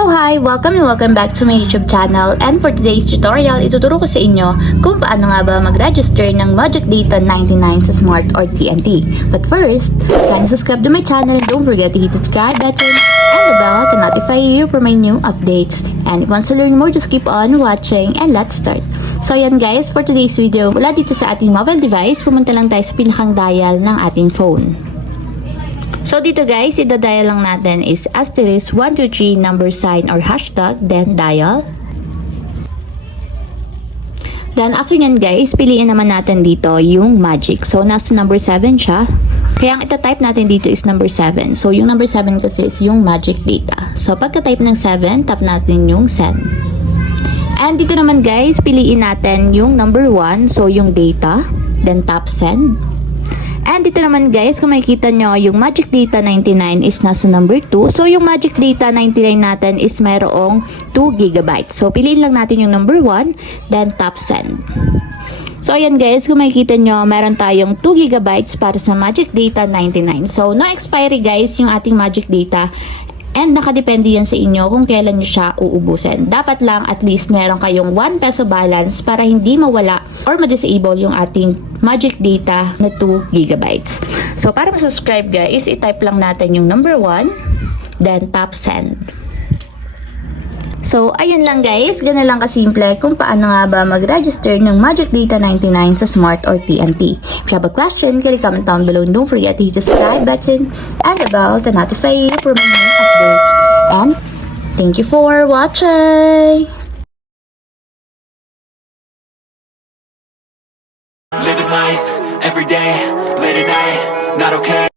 So hi! Welcome back to my YouTube channel, and for today's tutorial, ituturo ko sa inyo kung paano nga ba mag-register ng Magic Data 99 sa Smart or TNT. But first, kindly subscribe to my channel, don't forget to hit the subscribe button and the bell to notify you for my new updates. And if you want to learn more, just keep on watching and let's start. So yan guys, for today's video, mula dito sa ating mobile device, pumunta lang tayo sa pinakang dial ng ating phone. So dito guys, ida-dial lang natin is asterisk 123 number sign or hashtag, then dial. Then after nyan guys, piliin naman natin dito yung magic. So nasa number 7 siya. Kaya ang ita-type natin dito is number 7. So yung number 7 kasi is yung magic data. So pagka-type ng 7, tap natin yung send. And dito naman guys, piliin natin yung number 1, so yung data, then tap send. And dito naman guys, kung makikita nyo, yung Magic Data 99 is nasa number 2. So yung Magic Data 99 natin is mayroong 2 GB. So piliin lang natin yung number 1, then tap send. So ayan guys, kung makikita nyo, meron tayong 2 GB para sa Magic Data 99. So no expiry guys yung ating Magic Data. And nakadepende yan sa inyo kung kailan nyo siya uubusin. Dapat lang at least meron kayong 1 peso balance para hindi mawala or ma-disable yung ating Magic Data na 2 GB. So para ma-subscribe guys, i-type lang natin yung number 1, then tap send. So ayun lang guys, ganun lang kasimple kung paano nga ba mag-register ng Magic Data 99 sa Smart or TNT. If you have a question, can you comment down below and don't forget to hit the subscribe button and the bell to notify you for my new updates. And thank you for watching! Living life, every day, late at night, not okay.